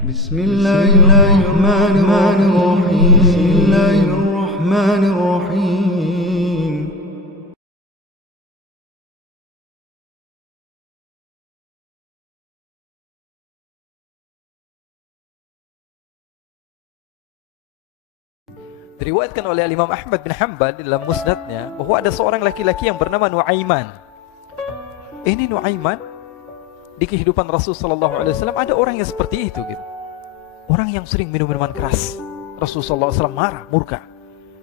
Bismillahirrahmanirrahim. Bismillahirrahmanirrahim. Diriwayatkan oleh Imam Ahmad bin Hanbal dalam musnadnya bahwa ada seorang laki-laki yang bernama Nuaiman. Ini Nuaiman di kehidupan Rasulullah SAW ada orang yang seperti itu gitu. Orang yang sering minum minuman keras. Rasulullah SAW marah, murka.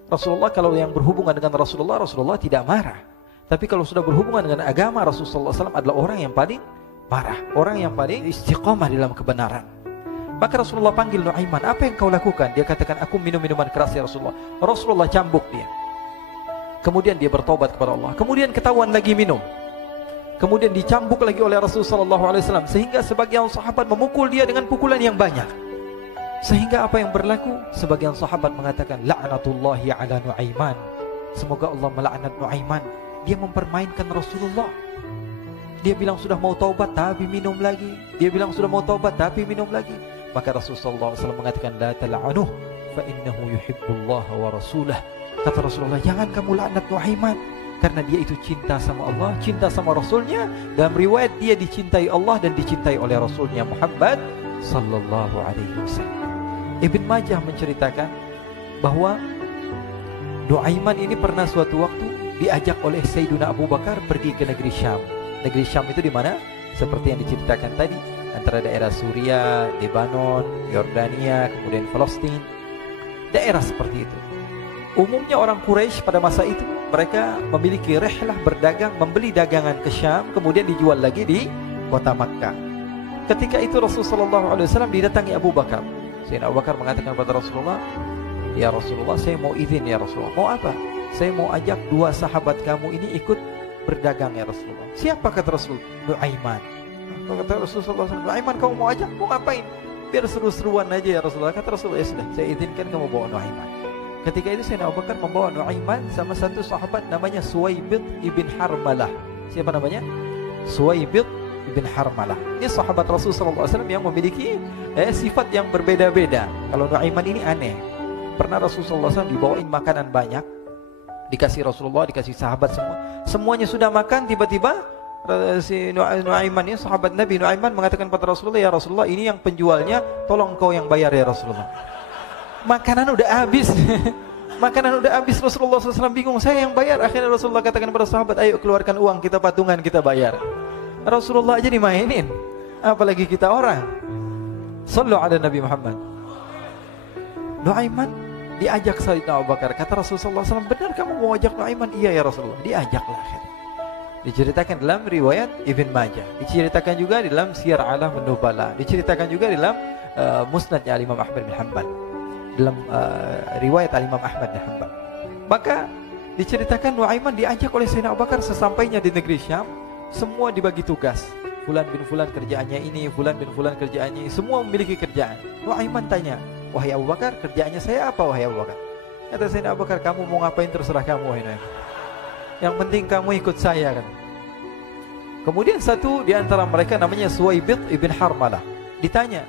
Rasulullah kalau yang berhubungan dengan Rasulullah tidak marah. Tapi kalau sudah berhubungan dengan agama, Rasulullah SAW adalah orang yang paling marah, orang yang paling istiqamah dalam kebenaran. Maka Rasulullah panggil Nuaiman, apa yang kau lakukan? Dia katakan, aku minum minuman keras ya Rasulullah. Rasulullah cambuk dia. Kemudian dia bertobat kepada Allah. Kemudian ketahuan lagi minum. Kemudian dicambuk lagi oleh Rasulullah SAW. Sehingga sebagian sahabat memukul dia dengan pukulan yang banyak. Sehingga apa yang berlaku? Sebagian sahabat mengatakan, la'natullahi ala Nuaiman. Semoga Allah melaknat Nuaiman. Dia mempermainkan Rasulullah. Dia bilang sudah mau taubat tapi minum lagi. Dia bilang sudah mau taubat tapi minum lagi. Maka Rasulullah SAW mengatakan, la tal'anuh fa innahu yuhibbullaha wa rasulah. Kata Rasulullah, jangan kamu laknat Nuaiman, karena dia itu cinta sama Allah, cinta sama Rasulnya. Dalam riwayat dia dicintai Allah dan dicintai oleh Rasulnya Muhammad sallallahu alaihi wasallam. Ibn Majah menceritakan bahwa Nuaiman ini pernah suatu waktu diajak oleh Sayyidina Abu Bakar pergi ke negeri Syam. Negeri Syam itu di mana? Seperti yang diceritakan tadi, antara daerah Suria, Lebanon, Yordania, kemudian Palestina. Daerah seperti itu. Umumnya orang Quraisy pada masa itu, mereka memiliki rihlah berdagang, membeli dagangan ke Syam, kemudian dijual lagi di kota Makkah. Ketika itu Rasulullah SAW didatangi Abu Bakar. Sayyidina Abu Bakar mengatakan kepada Rasulullah, ya Rasulullah, saya mau izin ya Rasulullah. Mau apa? Saya mau ajak dua sahabat kamu ini ikut berdagang ya Rasulullah. Siapa kata Rasul? Nuaiman. Kata Rasulullah SAW, Nuaiman kamu mau ajak? Mau ngapain? Biar seru-seruan aja ya Rasulullah. Kata Rasulullah, ya sudah, saya izinkan kamu bawa Nuaiman. Ketika itu Sayyidina Abu Bakar membawa Nuaiman sama satu sahabat namanya Suwaibid ibn Harmalah. Siapa namanya? Suwaibid ibn Harmalah. Ini sahabat Rasulullah SAW yang memiliki sifat yang berbeda-beda. Kalau Nuaiman ini aneh. Pernah Rasulullah SAW dibawain makanan banyak, dikasih Rasulullah, dikasih sahabat semua. Semuanya sudah makan, tiba-tiba si Nuaiman ini, sahabat Nabi Nuaiman mengatakan kepada Rasulullah, ya Rasulullah, ini yang penjualnya, tolong kau yang bayar ya Rasulullah. Makanan udah habis. Makanan udah habis. Rasulullah SAW bingung, saya yang bayar. Akhirnya Rasulullah katakan kepada sahabat, ayo keluarkan uang, kita patungan, kita bayar. Rasulullah aja dimainin, apalagi kita orang. Sallu ala Nabi Muhammad. Nuaiman diajak Sayyidina Abu Bakar. Kata Rasulullah SAW, benar kamu mau ajak Nuaiman? Iya ya Rasulullah. Diajaklah akhirnya. Diceritakan dalam riwayat Ibn Majah. Diceritakan juga dalam Siyar A'lam An-Nubala. Diceritakan juga dalam musnadnya Imam Ahmad bin Hanbal. Dalam riwayat Imam Ahmad bin Hanbal. Maka diceritakan Nuaiman diajak oleh Sayyidina Abu Bakar. Sesampainya di negeri Syam, semua dibagi tugas. Fulan bin Fulan kerjaannya ini, Fulan bin Fulan kerjaannya ini. Semua memiliki kerjaan. Nuaiman tanya, wahai Abu Bakar, kerjaannya saya apa wahai Abu Bakar? Kata Sayyidina Abu Bakar, kamu mau ngapain terserah kamu wahai Nuaiman. Yang penting kamu ikut saya kan. Kemudian satu di antara mereka namanya Suwaibid ibn Harmalah. Ditanya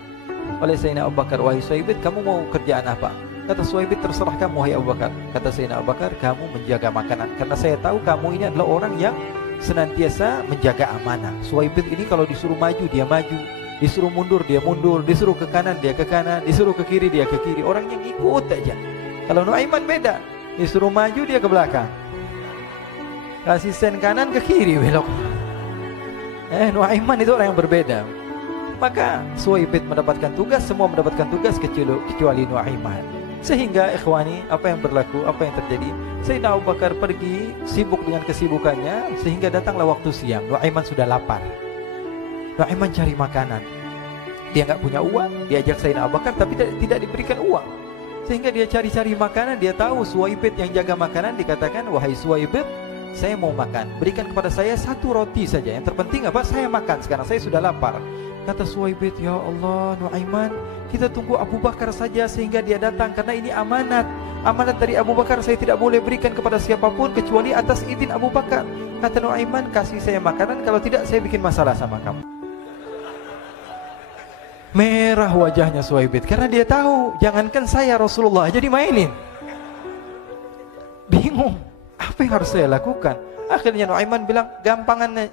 oleh Sayyidina Abu Bakar, wahai Suwaibid, kamu mau kerjaan apa? Kata Suwaibid, terserah kamu wahai Abu Bakar. Kata Sayyidina Abu Bakar, kamu menjaga makanan, karena saya tahu kamu ini adalah orang yang senantiasa menjaga amanah. Suwaibid ini kalau disuruh maju dia maju, disuruh mundur dia mundur, disuruh ke kanan dia ke kanan, disuruh ke kiri dia ke kiri. Orang yang ikut aja. Kalau Nuaiman beda, disuruh maju dia ke belakang, kasih sen kanan ke kiri belok. Nuaiman itu orang yang berbeda. Maka Suwaibid mendapatkan tugas, semua mendapatkan tugas kecuali Nuaiman. Sehingga ikhwani, apa yang berlaku, apa yang terjadi? Sayyidina Abu Bakar pergi sibuk dengan kesibukannya, sehingga datanglah waktu siang. Nuaiman sudah lapar. Nuaiman cari makanan. Dia nggak punya uang, diajak Sayyidina Abu Bakar tapi tidak diberikan uang. Sehingga dia cari-cari makanan, dia tahu Suwaibid yang jaga makanan, dikatakan, wahai Suwaibid, saya mau makan, berikan kepada saya satu roti saja. Yang terpenting apa? Saya makan sekarang, saya sudah lapar. Kata Suwaibid, ya Allah Nuaiman, kita tunggu Abu Bakar saja sehingga dia datang, karena ini amanat. Amanat dari Abu Bakar, saya tidak boleh berikan kepada siapapun kecuali atas izin Abu Bakar. Kata Nuaiman, kasih saya makanan, kalau tidak saya bikin masalah sama kamu. Merah wajahnya Suhaibit karena dia tahu jangankan saya, Rasulullah aja dimainin. Bingung, apa yang harus saya lakukan? Akhirnya Nuaiman bilang,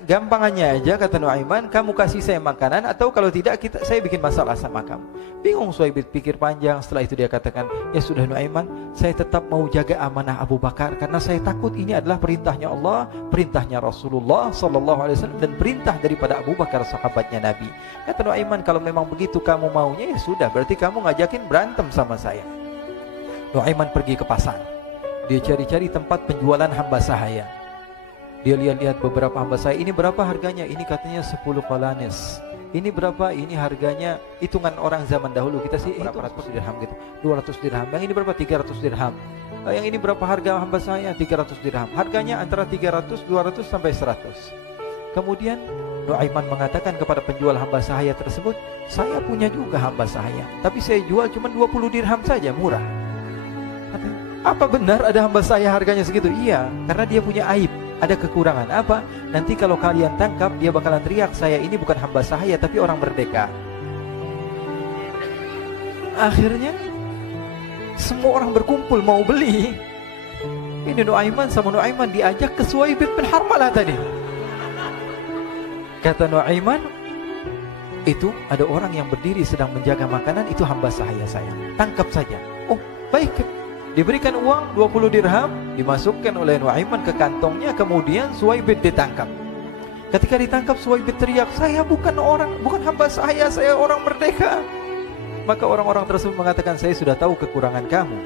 gampangannya aja, kata Nuaiman, kamu kasih saya makanan, atau kalau tidak saya bikin masalah sama kamu. Bingung Suhaibit, pikir panjang. Setelah itu dia katakan, ya sudah Nuaiman, saya tetap mau jaga amanah Abu Bakar karena saya takut ini adalah perintahnya Allah, perintahnya Rasulullah SAW, dan perintah daripada Abu Bakar sahabatnya Nabi. Kata Nuaiman, kalau memang begitu kamu maunya, ya sudah, berarti kamu ngajakin berantem sama saya. Nuaiman pergi ke pasar. Dia cari-cari tempat penjualan hamba sahaya. Dia lihat-lihat beberapa hamba saya, ini berapa harganya? Ini katanya 10 qalanis. Ini berapa? Ini harganya, hitungan orang zaman dahulu, kita sih berapa ratus dirham gitu. 200 dirham. Yang ini berapa? 300 dirham. Yang ini berapa harga hamba saya? 300 dirham. Harganya antara 300, 200 sampai 100. Kemudian Nuaiman mengatakan kepada penjual hamba sahaya tersebut, saya punya juga hamba sahaya, tapi saya jual cuma 20 dirham saja, murah. Katanya, apa benar ada hamba saya harganya segitu? Iya, karena dia punya aib. Ada kekurangan apa? Nanti kalau kalian tangkap, dia bakalan teriak, saya ini bukan hamba sahaya tapi orang merdeka. Akhirnya semua orang berkumpul mau beli. Ini Nuaiman sama Nuaiman diajak ke Suhaibit bin Harmalah tadi. Kata Nuaiman, itu ada orang yang berdiri sedang menjaga makanan, itu hamba sahaya saya, tangkap saja. Oh baik. Diberikan uang 20 dirham, dimasukkan oleh Nuaiman ke kantongnya, kemudian Suhaibit ditangkap. Ketika ditangkap, Suhaibit teriak, saya bukan hamba saya orang merdeka. Maka orang-orang tersebut mengatakan, saya sudah tahu kekurangan kamu.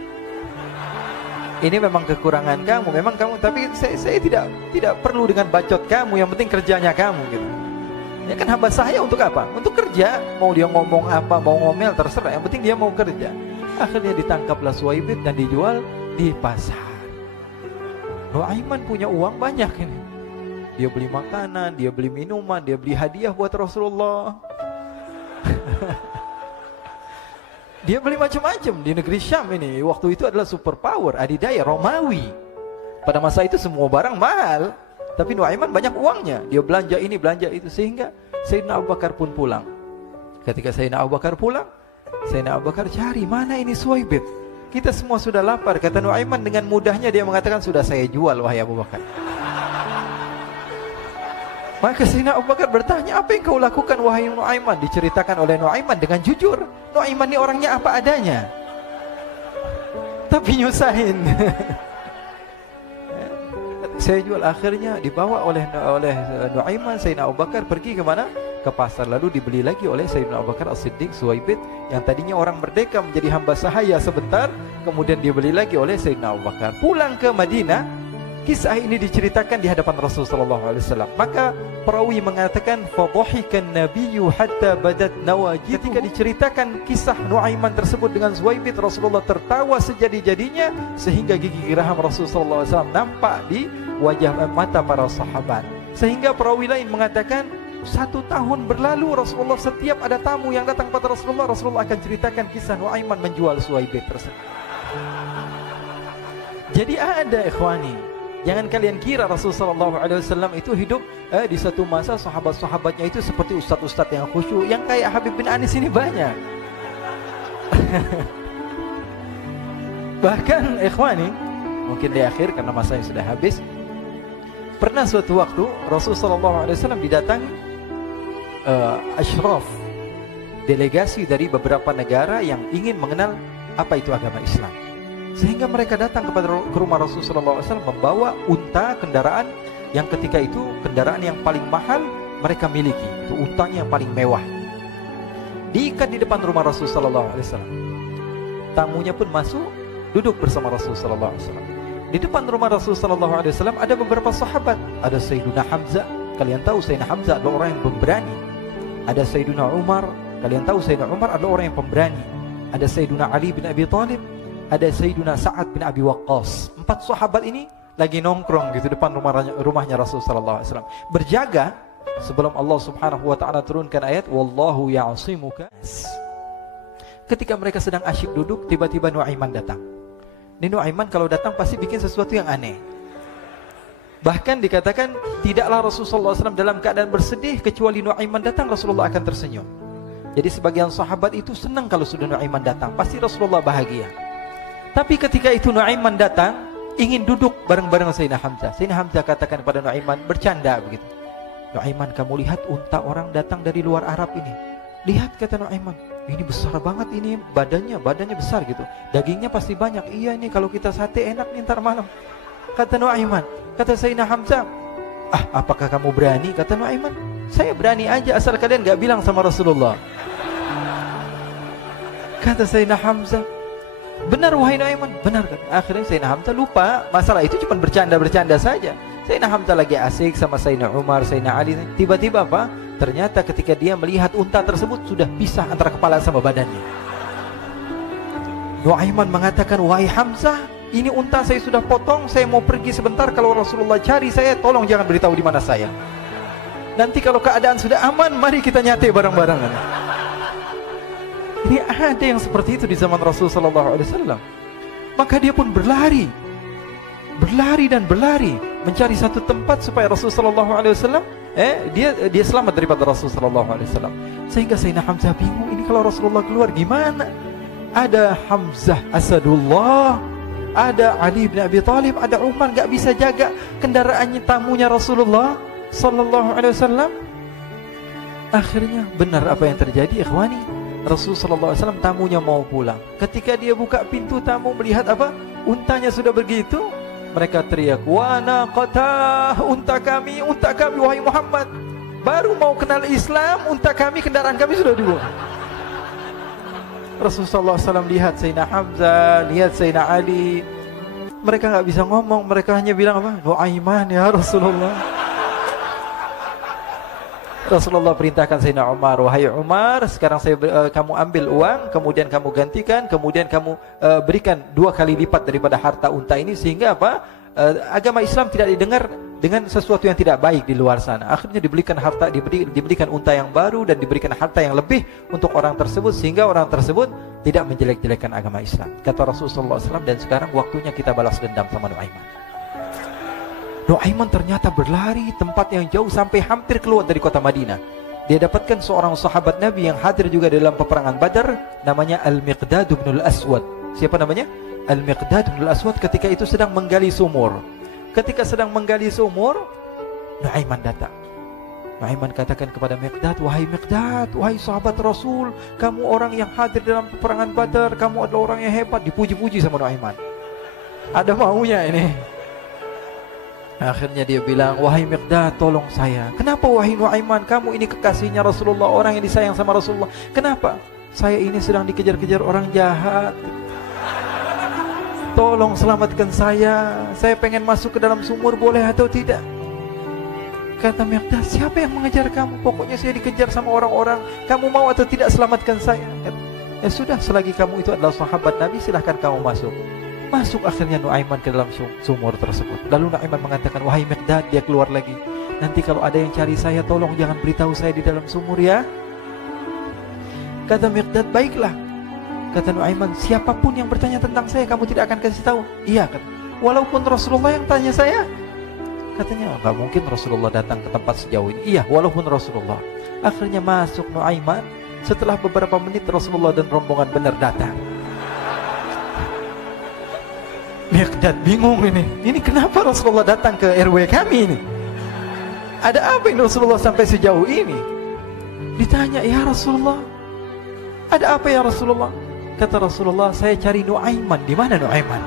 Ini memang kekurangan kamu, memang kamu, tapi saya tidak perlu dengan bacot kamu, yang penting kerjanya kamu gitu. Ya kan hamba saya untuk apa? Untuk kerja, mau dia ngomong apa, mau ngomel terserah, yang penting dia mau kerja. Akhirnya ditangkaplah Suhaibit dan dijual di pasar. Nuaiman punya uang banyak ini. Dia beli makanan, dia beli minuman, dia beli hadiah buat Rasulullah. Dia beli macam-macam di negeri Syam ini. Waktu itu adalah superpower, adidaya Romawi. Pada masa itu semua barang mahal, tapi Nuaiman banyak uangnya. Dia belanja ini, belanja itu, sehingga Sayyidina Abu Bakar pun pulang. Ketika Sayyidina Abu Bakar pulang, Sayyidina Abu Bakar cari, mana ini Suhaibit? Kita semua sudah lapar. Kata Nuaiman dengan mudahnya dia mengatakan, sudah saya jual wahai Abu Bakar. Maka Sayyidina Abu Bakar bertanya, apa yang kau lakukan wahai Nuaiman? Diceritakan oleh Nuaiman dengan jujur. Nuaiman ini orangnya apa adanya, tapi nyusahin. Saya jual. Akhirnya dibawa oleh Nuaiman, Sayyidina Abu Bakar pergi ke mana? Ke pasar. Lalu dibeli lagi oleh Sayyidina Abu Bakar As-Siddiq, Suhaibit yang tadinya orang merdeka menjadi hamba sahaya sebentar, kemudian dibeli lagi oleh Sayyidina Abu Bakar. Pulang ke Madinah, kisah ini diceritakan di hadapan Rasulullah SAW. Maka perawi mengatakan, fadhahikan nabiyyu hatta badat nawajid. Ketika diceritakan kisah Nuaiman tersebut dengan Suhaibit, Rasulullah tertawa sejadi-jadinya sehingga gigi geraham Rasulullah SAW nampak di wajah mata para sahabat. Sehingga perawi lain mengatakan, 1 tahun berlalu Rasulullah, setiap ada tamu yang datang kepada Rasulullah akan ceritakan kisah Nuaiman menjual Suhaibit tersebut. Jadi ada ikhwani, jangan kalian kira Rasulullah SAW itu hidup di satu masa sahabat-sahabatnya itu seperti ustadz-ustadz yang khusyuk, yang kayak Habib bin Anis ini banyak. Bahkan ikhwani, mungkin di akhir karena masanya sudah habis, pernah suatu waktu Rasulullah SAW didatangi ashraf, delegasi dari beberapa negara yang ingin mengenal apa itu agama Islam. Sehingga mereka datang ke rumah Rasulullah SAW membawa unta, kendaraan yang ketika itu kendaraan yang paling mahal mereka miliki. Itu untanya yang paling mewah. Diikat di depan rumah Rasulullah SAW. Tamunya pun masuk, duduk bersama Rasulullah SAW. Di depan rumah Rasulullah SAW ada beberapa sahabat. Ada Sayyiduna Hamzah. Kalian tahu Sayyidina Hamzah adalah orang yang pemberani. Ada Sayyiduna Umar. Kalian tahu Sayyidina Umar adalah orang yang pemberani. Ada Sayyiduna Ali bin Abi Thalib. Ada Sayyiduna Sa'ad bin Abi Waqqas. 4 sahabat ini lagi nongkrong gitu depan rumahnya Rasulullah SAW, berjaga sebelum Allah Subhanahu wa taala turunkan ayat wallahu ya'simuka. Ketika mereka sedang asyik duduk, tiba-tiba Nuaiman datang. Ini Nuaiman kalau datang pasti bikin sesuatu yang aneh. Bahkan dikatakan tidaklah Rasulullah SAW dalam keadaan bersedih, kecuali Nuaiman datang Rasulullah akan tersenyum. Jadi sebagian sahabat itu senang kalau sudah Nuaiman datang, pasti Rasulullah bahagia. Tapi ketika itu Nuaiman datang, ingin duduk bareng-bareng Sayyidina Hamzah. Sayyidina Hamzah katakan kepada Nuaiman, bercanda begitu. Nuaiman, kamu lihat unta orang datang dari luar Arab ini. Lihat, kata Nuaiman, ini besar banget ini, badannya besar gitu. Dagingnya pasti banyak. Iya, ini kalau kita sate enak nih ntar malam. Kata Nuaiman. Kata Sayyidina Hamzah, apakah kamu berani? Kata Nuaiman, saya berani aja asal kalian gak bilang sama Rasulullah. Kata Sayyidina Hamzah, benar wahai Nuaiman, benar kan? Akhirnya Sayyidina Hamzah lupa masalah itu, cuma bercanda-bercanda saja. Sayyidina Hamzah lagi asik sama Sayyidina Umar, Sayyidina Ali. Tiba-tiba apa? Ternyata ketika dia melihat unta tersebut sudah pisah antara kepala sama badannya. Nuaiman mengatakan, wahai Hamzah, ini unta saya sudah potong, saya mau pergi sebentar. Kalau Rasulullah cari saya, tolong jangan beritahu di mana saya. Nanti kalau keadaan sudah aman, mari kita nyate bareng-barengan. Ini ada yang seperti itu di zaman Rasulullah SAW. Maka dia pun berlari dan berlari mencari satu tempat supaya Rasulullah SAW dia selamat daripada Rasulullah SAW. Sehingga Sayyidina Hamzah bingung, ini kalau Rasulullah keluar gimana? Ada Hamzah Asadullah, ada Ali bin Abi Thalib, ada Umar, gak bisa jaga kendaraannya tamunya Rasulullah Sallallahu Alaihi Wasallam. Akhirnya benar apa yang terjadi, ikhwani. Rasulullah Sallallahu Alaihi Wasallam tamunya mau pulang. Ketika dia buka pintu tamu melihat apa? Untanya sudah begitu. Mereka teriak, wa naqata, unta kami wahai Muhammad. Baru mau kenal Islam, unta kami, kendaraan kami sudah dibuang. Rasulullah SAW lihat Sayyidina Hamzah, lihat Sayyidina Ali. Mereka gak bisa ngomong, mereka hanya bilang apa? Nuaiman ya Rasulullah. Rasulullah perintahkan Sayyidina Umar, wahai Umar, sekarang kamu ambil uang, kemudian kamu gantikan, kemudian kamu berikan 2 kali lipat daripada harta unta ini, sehingga apa? Agama Islam tidak didengar dengan sesuatu yang tidak baik di luar sana. Akhirnya diberikan harta, diberikan unta yang baru dan diberikan harta yang lebih untuk orang tersebut, sehingga orang tersebut tidak menjelek-jelekan agama Islam. Kata Rasulullah SAW, dan sekarang waktunya kita balas dendam sama Nuaiman. Nuaiman ternyata berlari tempat yang jauh sampai hampir keluar dari kota Madinah. Dia dapatkan seorang sahabat Nabi yang hadir juga dalam peperangan Badar, namanya Al-Miqdad bin Al-Aswad. Siapa namanya? Al-Miqdad bin Al-Aswad ketika itu sedang menggali sumur. Ketika sedang menggali sumur, Nuaiman datang. Nuaiman katakan kepada Miqdad, wahai Miqdad, wahai sahabat Rasul, kamu orang yang hadir dalam peperangan Badar, kamu adalah orang yang hebat. Dipuji-puji sama Nuaiman. Ada maunya ini. Akhirnya dia bilang, wahai Miqdad, tolong saya. Kenapa wahai Nuaiman, kamu ini kekasihnya Rasulullah, orang yang disayang sama Rasulullah. Kenapa? Saya ini sedang dikejar-kejar orang jahat. Tolong selamatkan saya. Saya pengen masuk ke dalam sumur, boleh atau tidak? Kata Miqdad, siapa yang mengejar kamu? Pokoknya saya dikejar sama orang-orang. Kamu mau atau tidak selamatkan saya? Ya sudah, selagi kamu itu adalah sahabat Nabi, silahkan kamu masuk. Masuk akhirnya Nuaiman ke dalam sumur tersebut. Lalu Nuaiman mengatakan, wahai Miqdad, dia keluar lagi. Nanti kalau ada yang cari saya, tolong jangan beritahu saya di dalam sumur ya. Kata Miqdad, baiklah. Kata Nuaiman, siapapun yang bertanya tentang saya, kamu tidak akan kasih tahu. Iya, kata. Walaupun Rasulullah yang tanya saya. Katanya, enggak mungkin Rasulullah datang ke tempat sejauh ini. Iya, walaupun Rasulullah. Akhirnya masuk Nuaiman. Setelah beberapa menit Rasulullah dan rombongan benar datang. Miqdad bingung ini. Ini kenapa Rasulullah datang ke RW kami ini? Ada apa ini Rasulullah sampai sejauh ini? Ditanya, ya Rasulullah, ada apa ya Rasulullah? Kata Rasulullah, saya cari Nuaiman. Di mana Nuaiman?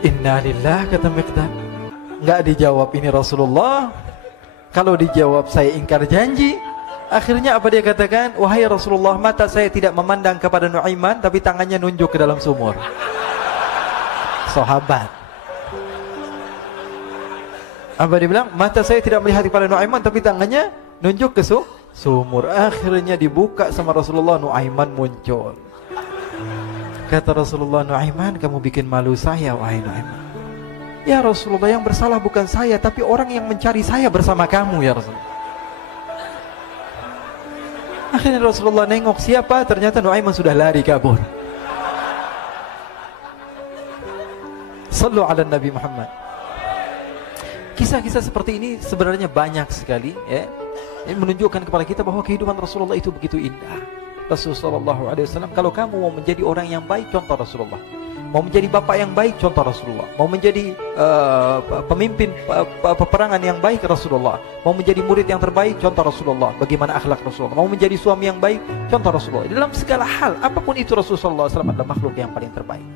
Inna lillah, kata Miqdad. Enggak dijawab ini Rasulullah. Kalau dijawab saya ingkar janji. Akhirnya apa dia katakan? Wahai Rasulullah, mata saya tidak memandang kepada Nuaiman, tapi tangannya nunjuk ke dalam sumur. Sahabat. Apa dia bilang? Mata saya tidak melihat kepada Nuaiman, tapi tangannya nunjuk ke sumur. Akhirnya dibuka sama Rasulullah, Nuaiman muncul. Kata Rasulullah, Nuaiman, kamu bikin malu saya, wahai Nuaiman. Ya Rasulullah, yang bersalah bukan saya, tapi orang yang mencari saya bersama kamu ya Rasulullah. Akhirnya Rasulullah nengok siapa, ternyata Nuaiman sudah lari kabur. Sallu ala Nabi Muhammad. Kisah-kisah seperti ini sebenarnya banyak sekali ya. Ini menunjukkan kepada kita bahwa kehidupan Rasulullah itu begitu indah. Rasulullah SAW, kalau kamu mau menjadi orang yang baik, contoh Rasulullah. Mau menjadi bapak yang baik, contoh Rasulullah. Mau menjadi pemimpin peperangan yang baik, Rasulullah. Mau menjadi murid yang terbaik, contoh Rasulullah. Bagaimana akhlak Rasulullah. Mau menjadi suami yang baik, contoh Rasulullah. Dalam segala hal, apapun itu Rasulullah SAW adalah makhluk yang paling terbaik.